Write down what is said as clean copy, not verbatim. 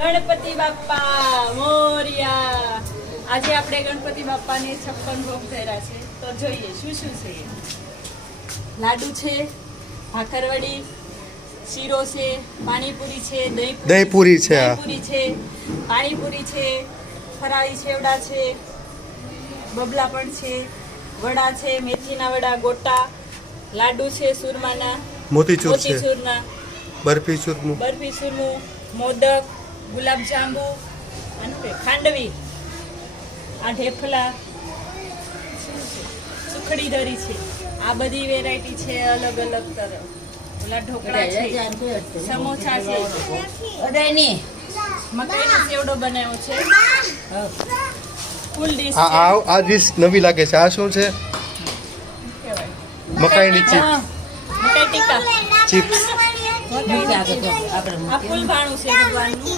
ગણપતિ બાપ્પા મોરિયા. આજે આપણે ગણપતિ બાપ્પાને 56 ભોગ ધર્યા છે. તો જોઈએ શું શું છે. લાડુ છે, ભાખરવડી, શીરો છે, પાણીપુરી છે, દહીંપુરી છે, પાણીપુરી છે, ફરાળી છેવડા છે, બબલા પણ છે, વડા છે, મેથીના વડા, ગોટા, લાડુ છે સુરમાના, મોતીચૂરના, બરફી ચૂરમું, મોદક, ગુલાબજાંબુ અને ખાંડવી, આ ઢેફલા, સુખડી દરી છે. આ બધી વેરાયટી છે અલગ અલગ તરફ. ઓલા ઢોકળા છે, સમોસા છે, મકાઈનો સેવડો બનાવ્યો છે. ફૂલ ડીશ છે. આ ડીશ નવી લાગે છે. આ શું છે? મકાઈની ચીપ, મકાઈ ટીકા, ચિપ્સ. આ ફૂલ ભાણું છે ભગવાનનું.